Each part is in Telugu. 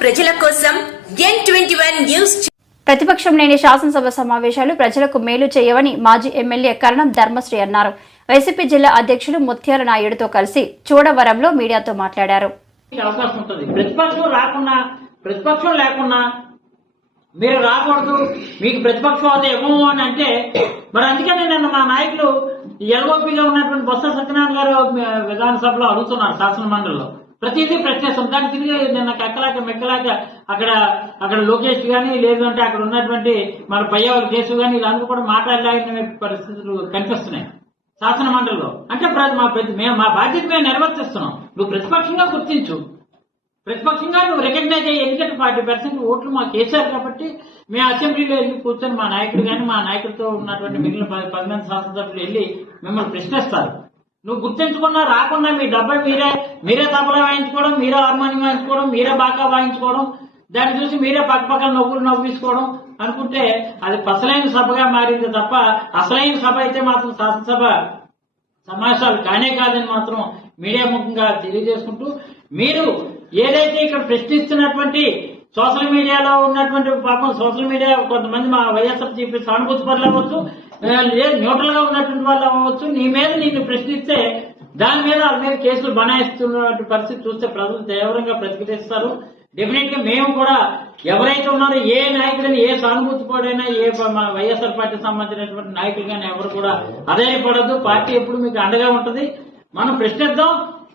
ప్రజల కోసం ఎన్ న్యూస్ ప్రతిపక్షం లేని శాసనసభ సమావేశాలు ప్రజలకు మేలు చేయవని మాజీ ఎమ్మెల్యే కరణం ధర్మశ్రీ అన్నారు. వైసీపీ జిల్లా అధ్యక్షులు ముత్యాల నాయుడుతో కలిసి చూడవరంలో మీడియాతో మాట్లాడారు. ప్రతిపక్షం రాకుండా ప్రతిపక్షం లేకుండా మీరు రాకూడదు. మీకు ప్రతిపక్షం అదే ఇవ్వము అని అంటే మరి అందుకని నిన్న మా నాయకులు ఎల్ఓపిలో ఉన్నటువంటి బొత్స సత్యనారాయణ గారు విధానసభలో అడుగుతున్నారు శాసనమండలిలో ప్రతిదీ ప్రశ్నిస్తాం దానికి తిరిగి నిన్న కక్కలాక మెక్కలాక అక్కడ అక్కడ లోకేష్ కానీ లేదంటే అక్కడ ఉన్నటువంటి మన పయ్యవారి కేసు కానీ వీళ్ళందరూ కూడా మాట్లాడలేని పరిస్థితులు కనిపిస్తున్నాయి. శాసన మండలిలో. అంటే మా మేము మా బాధ్యత మేము నిర్వర్తిస్తున్నాం. నువ్వు ప్రతిపక్షంగా గుర్తించు. ప్రతిపక్షంగా నువ్వు రికగ్నైజ్ అయ్యి ఎందుకంటే ఫార్టీ పర్సెంట్ ఓట్లు మాకు వేశారు కాబట్టి మేము అసెంబ్లీలో వెళ్ళి కూర్చొని మా నాయకుడు కానీ మా నాయకుడితో ఉన్నటువంటి మిగిలిన పది పది మంది శాసనసభ్యులు వెళ్ళి మిమ్మల్ని ప్రశ్నిస్తారు. నువ్వు గుర్తించకుండా రాకుండా మీ డబ్బులు మీరే మీరే తబలా వాయించుకోవడం మీరే హార్మోనియం వాయించుకోవడం మీరే బాగా వాయించుకోవడం దాన్ని చూసి మీరే పక్క పక్కన నవ్వులు నవ్వించుకోవడం అనుకుంటే అది పసలైన సభగా మారింది తప్ప అసలైన సభ అయితే మాత్రం శాసనసభ సమావేశాలు కానే కాదని మాత్రం మీడియా ముఖంగా తెలియజేసుకుంటూ మీరు ఏదైతే ఇక్కడ ప్రశ్నిస్తున్నటువంటి సోషల్ మీడియాలో ఉన్నటువంటి పాపం సోషల్ మీడియా కొంతమంది మా వైఎస్ఆర్ చెప్పి సానుభూతి పనులు అవ్వచ్చు లేదు న్యూట్రల్గా ఉన్నటువంటి వాళ్ళు అవ్వచ్చు నీ మీద నిన్ను ప్రశ్నిస్తే దాని మీద వాళ్ళ మీద కేసులు బనాయిస్తున్నటువంటి పరిస్థితి చూస్తే ప్రజలు తీవ్రంగా ప్రతిఘటిస్తారు. డెఫినెట్గా మేము కూడా ఎవరైతే ఉన్నారో ఏ నాయకుడైనా ఏ సానుభూతి పడైనా ఏ మా వైఎస్ఆర్ పార్టీ సంబంధించినటువంటి నాయకులు కానీ ఎవరు కూడా అధైర్యపడద్దు పార్టీ ఎప్పుడు మీకు అండగా ఉంటది. మనం ప్రశ్నిద్దాం.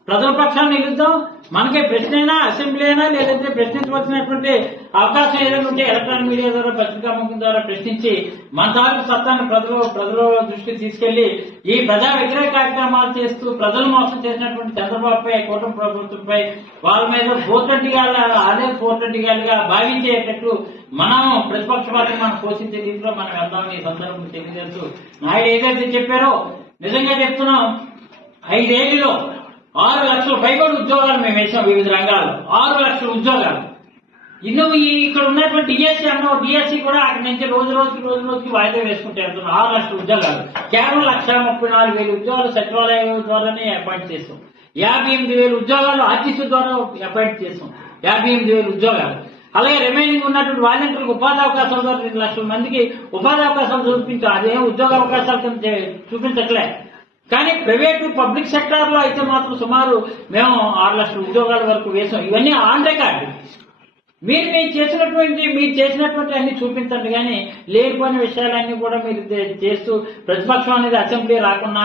ప్రజల పక్షాన్ని నిలుద్దాం. మనకి ప్రశ్న అయినా అసెంబ్లీ అయినా లేదంటే ప్రశ్నించవలసినటువంటి అవకాశం ఏదైనా ఉంటే ఎలక్ట్రానిక్ మీడియా ద్వారా పత్రికా ముఖ్యం ద్వారా ప్రశ్నించి మన తాలూకు సత్తాన్ని ప్రజలు ప్రజల దృష్టికి తీసుకెళ్ళి ఈ ప్రజా వ్యతిరేక కార్యక్రమాలు చేస్తూ ప్రజలు మోసం చేసినటువంటి చంద్రబాబుపై కూటమి ప్రభుత్వంపై వాళ్ళ మీద పోర్టంటిగాళ్ళ అదే పోర్టంటిగాళ్ళుగా భావించేటట్టు మనం ప్రతిపక్ష పార్టీ మనం పోషించే రీతిలో మనం వెళ్దామని ఈ సందర్భంగా తెలియజేస్తూ నాయుడు ఏదైతే చెప్పారో నిజంగా చెప్తున్నాం. ఐదేళ్ళలో ఆరు లక్షల పైబడి ఉద్యోగాలు మేము వేసాం వివిధ రంగాల్లో. ఆరు లక్షల ఉద్యోగాలు. ఇನ್ನು ఇక్కడ ఉన్నటువంటి డిఎస్సీ అన్న డిఎస్సీ కూడా అక్కడి నుంచి రోజు రోజుకి రోజు రోజుకి వాయిదా వేసుకుంటే వెళ్తున్నాం. ఆరు లక్షల ఉద్యోగాలు. కేవలం లక్ష ముప్పై నాలుగు వేల ఉద్యోగాలు సచివాలయం ద్వారానే అపాయింట్ చేస్తాం. యాభై ఎనిమిది వేల ఉద్యోగాలు ఆర్టీసీ ద్వారా అపాయింట్ చేస్తాం. యాభై ఎనిమిది వేల ఉద్యోగాలు. అలాగే రిమైనింగ్ ఉన్నటువంటి వాలంటీర్లకు ఉపాధి అవకాశాల ద్వారా రెండు లక్షల మందికి ఉపాధి అవకాశాలు చూపించాం అదేం ఉద్యోగ అవకాశాలు చే- చూపించట్లే. కానీ ప్రైవేటు పబ్లిక్ సెక్టార్లో అయితే మాత్రం సుమారు మేము ఆరు లక్షల ఉద్యోగాల వరకు వేసాం. ఇవన్నీ ఆన్ రికార్డు. మీరు మీరు చేసినటువంటి మీరు చేసినటువంటి అన్ని చూపించండి కానీ లేనిపోయిన విషయాలన్నీ కూడా మీరు చేస్తూ ప్రతిపక్షం అనేది అసెంబ్లీ రాకుండా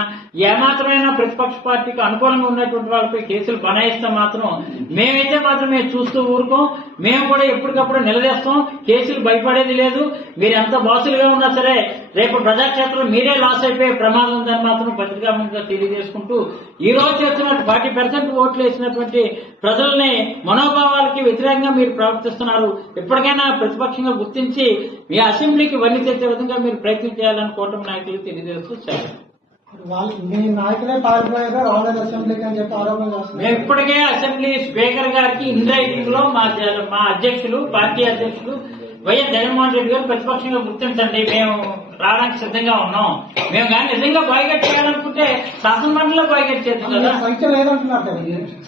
ఏమాత్రమైనా ప్రతిపక్ష పార్టీకి అనుకూలంగా ఉన్నటువంటి వాళ్ళపై కేసులు బనాయిస్తే మాత్రం మేమైతే మాత్రం మేము చూస్తూ ఊరుకోం. మేము కూడా ఎప్పటికప్పుడు నిలదీస్తాం. కేసులు భయపడేది లేదు. మీరు ఎంత బాసులుగా ఉన్నా సరే రేపు ప్రజాక్షేత్రంలో మీరే లాస్ అయిపోయే ప్రమాదం ఉందని మాత్రం పత్రికాముఖంగా తెలియజేసుకుంటూ ఈ రోజు చేస్తున్నట్టు ఫార్టీ పర్సెంట్ ఓట్లు వేసినటువంటి ప్రజల్ని మనోభావాలకి వ్యతిరేకంగా మీరు ప్రవర్తిస్తున్నారు ఎప్పటికైనా ప్రతిపక్షంగా గుర్తించి మీ అసెంబ్లీకి వన్ని తెచ్చే విధంగా మీరు ప్రయత్నం చేయాలని కూటమి నాయకులు తెలియజేస్తూ. వాళ్ళు మీ నాయకులే పారిపోయారు రాలేదు అసెంబ్లీకి అని చెప్పి ఆరోపణ మేము చేస్తున్నారు ఇప్పటికే అసెంబ్లీ స్పీకర్ గారికి ఇన్ రైటింగ్లో మా మా అధ్యక్షులు పార్టీ అధ్యక్షులు వైఎస్ జగన్మోహన్ రెడ్డి గారు ప్రతిపక్షంగా గుర్తించండి. మేము రావడానికి సిద్ధంగా ఉన్నాం. మేము కానీ నిజంగా బాయ్గట్ చేయాలనుకుంటే శాసన మండలిలో బాయ్గట్ చేద్దాం కదా. సంఖ్య లేదంటున్నారు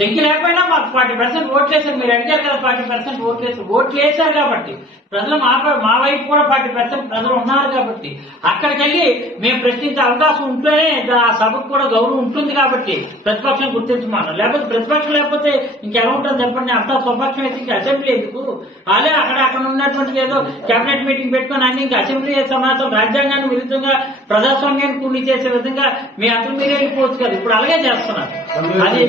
సంఖ్య లేకపోయినా మాకు ఫార్టీ పర్సెంట్ ఓట్లు వేసారు మీరు అడిగారు కదా ఫార్టీ పర్సెంట్ ఓట్లు వేసారు ఓట్లు వేసారు కాబట్టి. ప్రజలు మా మా వైపు కూడా ఫార్టీ పర్సెంట్ ప్రజలు ఉన్నారు కాబట్టి. అక్కడికి వెళ్ళి మేము ప్రశ్నించే అవకాశం ఉంటేనే ఆ సభకు కూడా గౌరవం ఉంటుంది కాబట్టి ప్రతిపక్షం గుర్తించమన్నారు. లేకపోతే ప్రతిపక్షం లేకపోతే ఇంకెలా ఉంటుంది చెప్పండి. అంతా స్వపక్షం అయితే అసెంబ్లీ ఎందుకు? అదే అక్కడ అక్కడ ఉన్నటువంటి ఏదో కేబినెట్ మీటింగ్ పెట్టుకొని అన్ని ఇంకా అసెంబ్లీ సమావేశం రాజ్యాంగాన్ని విరుద్ధంగా ప్రజాస్వామ్యాన్ని కూలి చేసే విధంగా మీ అందరూ మీరే వెళ్ళిపోవచ్చు కదా. ఇప్పుడు అలాగే చేస్తున్నారు. అది